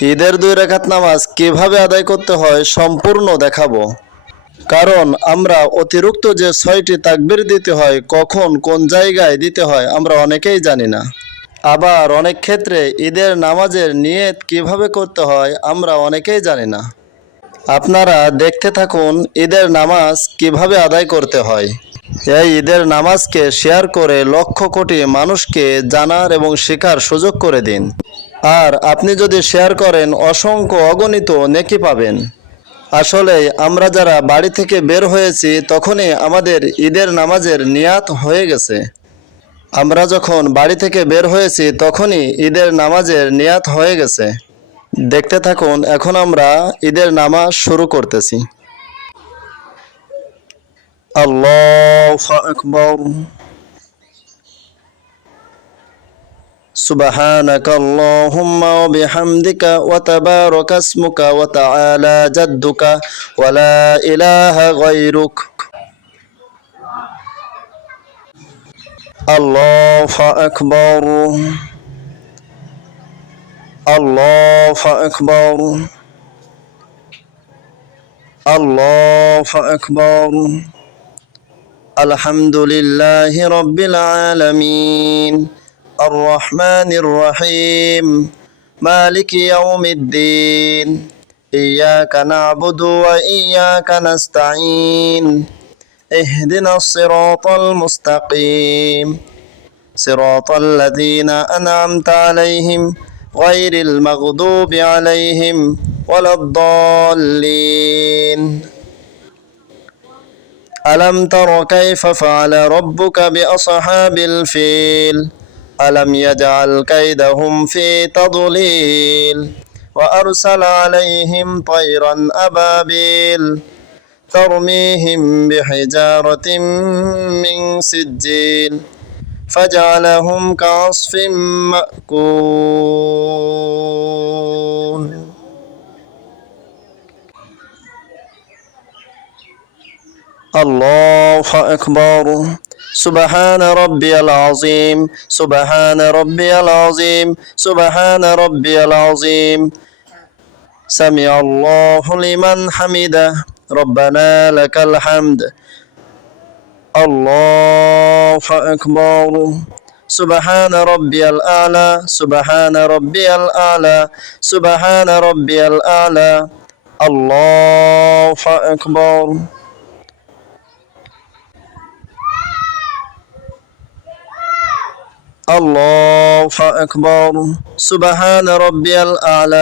ঈদের 2 রাকাত নামাজ কিভাবে আদায় করতে হয় সম্পূর্ণ দেখাবো। কারণ আমরা অতিরিক্ত যে 6টি তাকবীর দিতে হয় কখন কোন জায়গায় দিতে হয় আমরা অনেকেই জানি না। আবার অনেক ক্ষেত্রে ঈদের নামাজের নিয়ত কিভাবে করতে হয় আমরা অনেকেই জানি না। আপনারা দেখতে থাকুন ঈদের নামাজ কিভাবে আদায় করতে হয়। এই ঈদের নামাজকে শেয়ার করে লক্ষ কোটি মানুষকে জানার এবং শেখার সুযোগ করে দিন। আর আপনি যদি শেয়ার করেন অসংখ্য অগণিত নেকি পাবেন। আসলে আমরা যারা বাড়ি থেকে বের হয়েছি তখনই আমাদের ঈদের নামাজের নিয়াত হয়ে গেছে। আমরা যখন বাড়ি থেকে বের হয়েছি তখনই ঈদের নামাজের নিয়াত হয়ে গেছে। দেখতে থাকুন, এখন আমরা ঈদের নামাজ শুরু করতেছি। আল্লাহু আকবার। সুবহানাকা আল্লাহুম্মা ওয়া বিহামদিকা ওয়া তাবারাকা ইসমুকা ওয়া তাআলা জাদ্দুকা ওয়া লা ইলাহা গায়রুক। আল্লাহু আকবার। আল্লাহু আকবার। আল্লাহু আকবার। আলহামদুলিল্লাহি রাব্বিল আলামিন আর রহমানির রহিম মালিকি ইয়াউমিদ্দিন ইয়্যাকা না'বুদু ওয়া ইয়্যাকা নাস্তাঈন ইহদিনাস সিরাতাল মুস্তাকিম সিরাতাল লাযীনা আন'আমতা আলাইহিম গায়রিল মাগদুবি আলাইহিম ওয়ালাদ-দাল্লিন। ألم تر كيف فعل ربك بأصحاب الفيل ألم يجعل كيدهم في تضليل وأرسل عليهم طيرا أبابيل ترميهم بحجارة من سجيل فجعلهم كعصف مأكول. الله أكبر. سبحان ربي العظيم سبحان ربي العظيم سبحان ربي العظيم سمع الله لمن حمده ربنا لك الحمد. الله أكبر. سبحان ربي الأعلى سبحان ربي الأعلى سبحان ربي الأعلى. الله أكبر. الله أكبر. سبحان ربي الأعلى.